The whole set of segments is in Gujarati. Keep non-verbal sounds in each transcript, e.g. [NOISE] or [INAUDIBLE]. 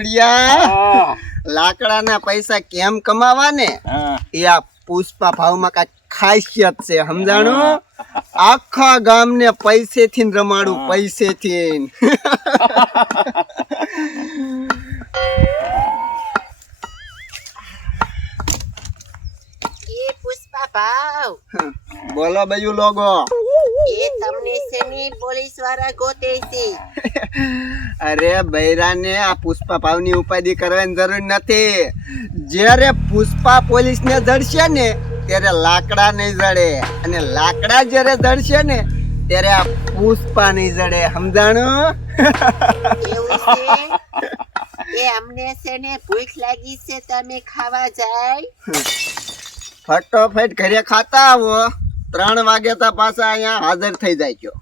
હા. લાકડાના પૈસા કેમ કમાવા ને એ આ પુષ્પા ભાવમાં કાંઈક ખાસિયત છે સમજાણું? આખા ગામને પૈસેથી ને રમાડું હા. પૈસેથી [LAUGHS] એ પુષ્પા ભાવ. બોલો બયું લોગો. એ તમને શેની પોલીસવાળા ગોતે છે? [LAUGHS] અરે બૈરાને આ પુષ્પા ભાવની ઉપાધિ કરવાની જરૂર નથી. જ્યારે પુષ્પા પોલીસને જડશે ને ત્યારે લાકડા નહીં જડે. અને લાકડા જ્યારે જડશે ને ત્યારે આ પુષ્પા નહીં જડે. સમજાણું? એવું છે? એ અમને છે ને ભૂખ લાગી છે તમે ખાવા જાય? ફટોફટ ઘરે ખાતા આવો. ત્રણ વાગે તા પાછા અહીંયા હાજર થઈ જાય છો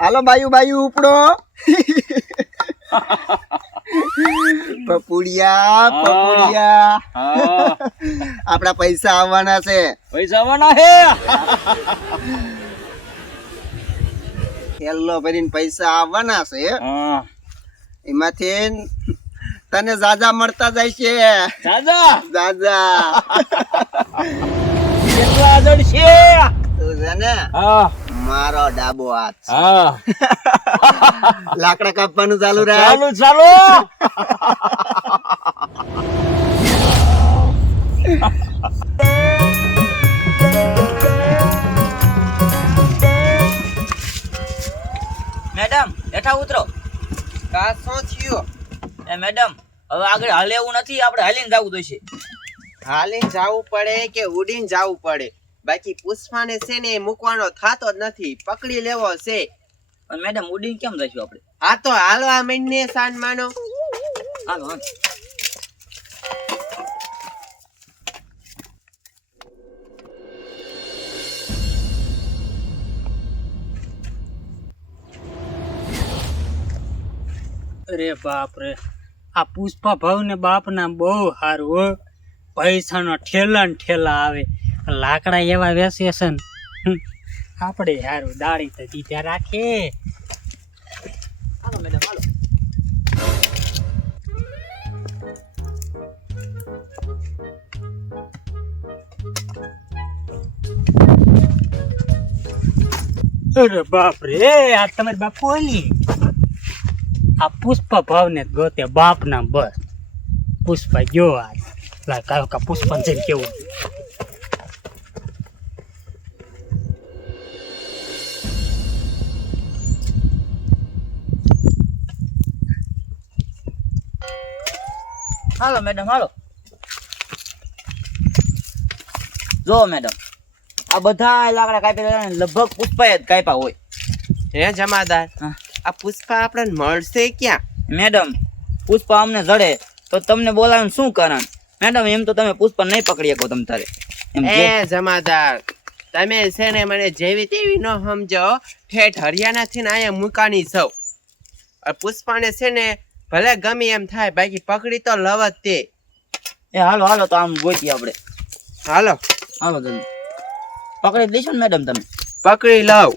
હાલો બાયુ બાયુ ઉપડો. પપુડિયા પપુડિયા. આપડા પૈસા આવવાના છે. પૈસા આવવાના હે. થેલ્લો ભરીને પૈસા આવવાના છે. હા. એમાંથી તને જાજા મળતા જાય છે. જાજા? જાજા. કેટલા તું છે ને મારો ડાબો હાથ હા. [LAUGHS] લાકડા કાપવાનું ચાલુ રહે ચાલુ ચાલુ. મેડમ હેઠા ઉતરો. કા શું થયું? એ મેડમ હવે આગળ હાલે એવું નથી આપણે હાલીને જવું જોઈશે. હાલીને જવું પડે કે ઉડીને જાવું પડે? બાકી પુષ્પાને છે ને મૂકવાનો થાતો જ નથી. પકડી લેવો છે. પણ મેડમ ઉડીને કેમ જઈશું આપણે? આ તો હાલવા માંડને સાન માનો. હાલો હાલો. અરે બાપ રે આ પુષ્પા ભાવ ને બાપ ના બહુ સારું હો. પૈસાનો ઠેલા ને ઠેલા આવે. લાકડા એવા વેચે છે ને આપણે સારું દાળી તો દીધા રાખે. અરે બાપ રે આ તમારી બાપ ઓલી. આ પુષ્પ ભાવ ને ગોતે બાપ ના બસ. પુષ્પા જો આ. લા કાયો કા પુષ્પા છે કેવું. હાલો મેડમ હાલો. જો મેડમ આ બધા લાકડા કાપી લગભગ પુષ્પાએ જ કાપ્યા હોય. હે જમાદાર આ પુષ્પા આપણને મળશે ક્યાં? મેડમ પુષ્પા અમને જડે તો તમને બોલાવવાનું શું કારણ? મેડમ એમ તો તમે પુષ્પા નહીં પકડી શકો તમ તારે. એ જમાદાર તમે છે ને મને જેવી તેવી ન સમજો ઠેઠ હરિયાણાથી ને અહીંયા મૂકાની સૌ. આ પુષ્પાને છે ને ભલે ગમે એમ થાય બાકી પકડી તો લવ જ તે. એ હાલો હાલો તો આમ ગોતી આપણે. હાલો. હાલો જલ્દી પકડી લઈશું ને મેડમ તમે. પકડી લાવ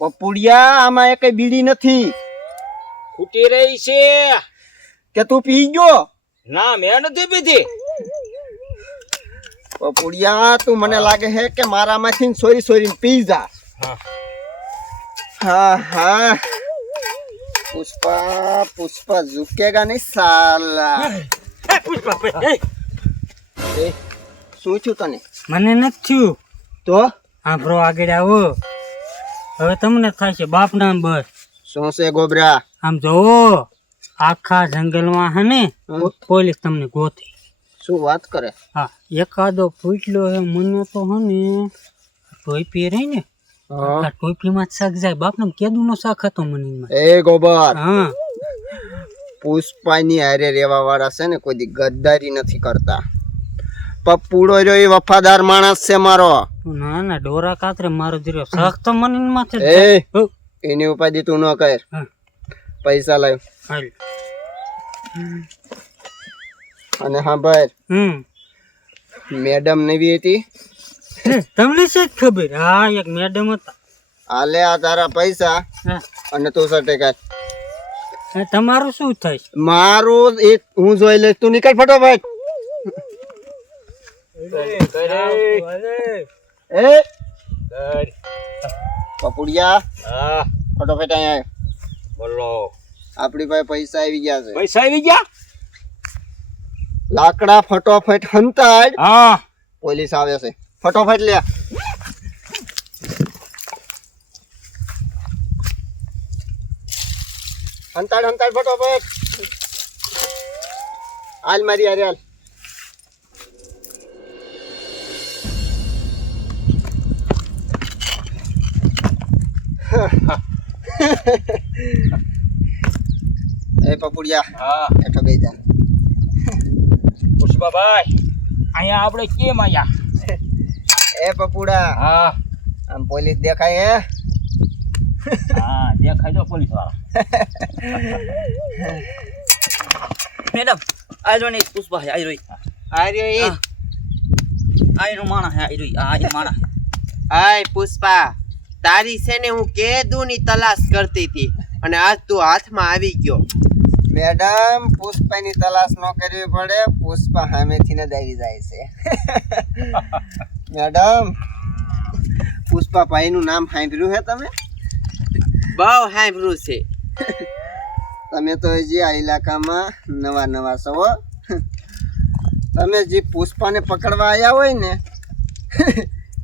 પપુડિયા આમાં એક બીડી નથી. ખૂટી રહી છે. કે તું પી ગયો? ના મેં નથી પીધી. પપુડિયા તું મને લાગે છે કે મારામાંથી સોરી સોરી પી જા. હા. હા હા. પુષ્પા પુષ્પા ઝુકેગા નહીં સાલા. એ, શું છું તને? મને નથી થયું. તો? આંભરો આગળ આવો. હવે તમને થાય છે બાપ ના બસ. શું છે ગોબરા? આમ જોવો. આખા જંગલમાં હે ને. પોલીસ તમને ગોતે. શું વાત કરે? હા એકાદો ફૂટલો હે મને તો હે ને ટોપી રહી ને હા. ટોપીમાં જ શાક જાય. બાપનો કેદુનો શાક હતો મને એ ગોબર. હા. પુષ્પાની હારે રહેવા વાળા છે ને કોઈ ગદ્દારી નથી કરતા. પપ્પુડો જો એ વફાદાર માણસ છે મારો. ના ના ડોરા કાતરે મારો ધીરો શાક તો મને માથે એ એની ઉપાધિ તું ન કર. હા. પૈસા લાવ અને હા ભાઈ. હમ. મેડમ નવી હતી. હે, તમને છે ખબર? હા એક મેડમ હતા. આલે આ તારા પૈસા અને તું સર્ટિફિકેટ હે, તમારું શું થાય? મારું એ હું જોઈ લઈશ. તું નીકળ ફટોફટ એ. પપુડિયા. ફટોફટ અહીંયા. બોલો. આપણી પાસે પૈસા આવી ગયા છે. પૈસા આવી ગયા? લાકડા ફટોફટ હંતાડ. હા. પોલીસ આવે છે. ફટોફટ લે હંતાડ હંતાડ ફટોફટ. હાલ મારી હારે હાલ. એ પપુડિયા હા. એઠો બે જા. પુષ્પાભાઈ અહીંયા આપણે કેમ આયા? એ પપુડા હા. આમ પોલીસ દેખાય હે. હા દેખાય જો પોલીસવાળા. મેડમ આજો ને પુષ્પાભાઈ આઈ રહી આઈ રહી આઈ નો માણા હે આઈ રહી આ રોઈ આ એ આય પુષ્પા. તારી છે ને હું કેદુની તલાશ કરતી હતી? અને આજ તું હાથમાં આવી ગયો. મેડમ પુષ્પાની તલાશ ન કરવી પડે. પુષ્પા સામેથી ને આવી જાય છે. [LAUGHS] મેડમ પુષ્પા ભાઈનું નામ સાંભળ્યું હે તમે? બહુ સાંભળ્યું છે. તમે તો હજી આ ઇલાકામાં નવા નવા છો તમે જે પુષ્પાને પકડવા આવ્યા હોય ને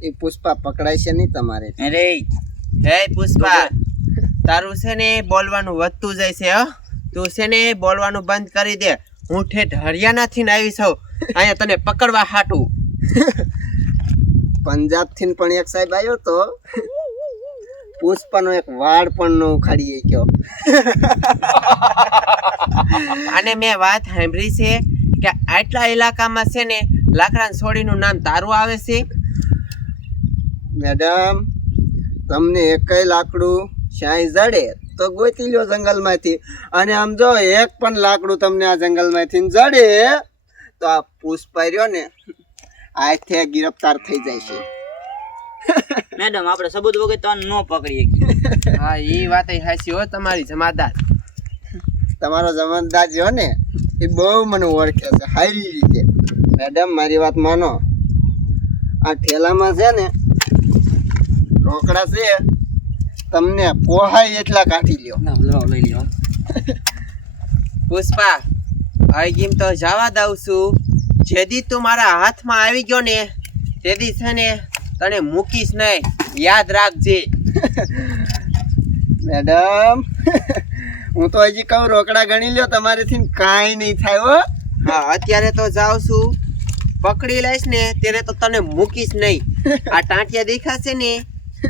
એ પુષ્પા પકડાય છે નહીં તમારે. અરે હે પુષ્પા તારું છે ને બોલવાનું વધતું જાય છે હો. તું છે ને બોલવાનું બંધ કરી દે. હું ઠેઠ હરિયાણાથી આવી છું. અહીંયા તને પકડવા હાટું. પંજાબથી પણ એક સાહેબ આવ્યો તો. પુષ્પાનો એક વાળ પણ ન ઉખાડી ગયો. અને મેં વાત સાંભળી છે કે આટલા ઇલાકામાં છે ને લાકડા છોડીનું નામ તારું આવે છે? મેડમ તમને એકય લાકડું શ્યાય જડે? તો ગોતી લ્યો જંગલમાંથી. અને આમ જો એક પણ લાકડું તમને આ જંગલમાંથી જડે તો આ પુષ્પા રહ્યો ને આથી ગિરફતાર થઈ જાય છે. મેડમ આપણે સબૂત વગર તો ન પકડીએ હા એ વાત હાસી હો તમારી જમાદાર. તમારો જમાનદાર જો ને એ બહુ મને ઓળખે છે સારી રીતે. મેડમ મારી વાત માનો. આ ઠેલામાં છે ને રોકડા છે તમને પોહાય એટલા કાઢી લ્યો. ના લો લઈ લ્યો. પુષ્પા આઈગીમ તો જવા દઉં છું. જેદી તું મારા હાથમાં આવી ગયો ને તેદી છે ને તને મૂકીશ નહીં. યાદ રાખજે. મેડમ હું તો હજી કહું રોકડા ગણી લ્યો તમારેથી કાંઈ નહીં થાય હો. હા અત્યારે તો જાઉં છું. પકડી લઈશ ને ત્યારે તો તને મૂકીશ નહીં. આ ટાંટિયા દેખાશે ને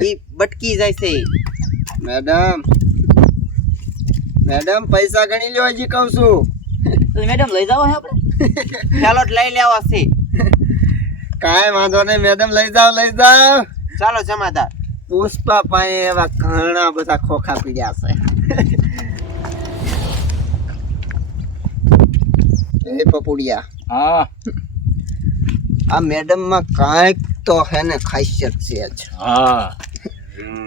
એ બટકી જાય છે. મેડમ. મેડમ પૈસા ગણી લ્યો હજી કહું છું. મેડમ લઈ જાઓ આપણે. ચાલો લઈ લેવા છે. કાંઈ વાંધો નહીં મેડમ લઈ જાઓ લઈ જાઓ. ચાલો જમાદાર. પુષ્પા પાસે એવા ઘણા બધા ખોખા પીડ્યા છે. એ પપુડિયા. હા. આ મેડમમાં કાંઈક તો હે ને ખાસિયત છે જ. હા.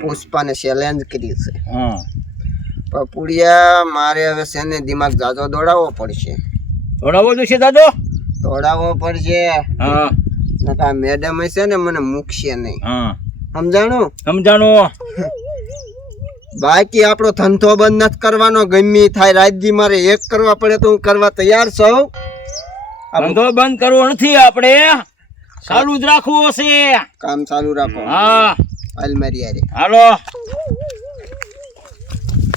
પુષ્પાને ચેલેન્જ કરી છે. પપુડિયા મારે હવે છે દિમાગ જાજો દોડાવવો પડશે. દોડાવવો જોઈશે દાદો દોડાવવો પડશે. હા. નકર મેડમ છે ને મને મૂકશે નહીં. સમજાણું? સમજાણું. બાકી આપણો ધંધો બંધ નથી કરવાનો ગમી થાય રાજ્ય મારે એક કરવા પડે તો હું કરવા તૈયાર છું. ધંધો બંધ કરવો નથી આપણે. ચાલુ જ રાખવું છે. કામ ચાલુ રાખો. હા. હાલ મારી યારે હાલો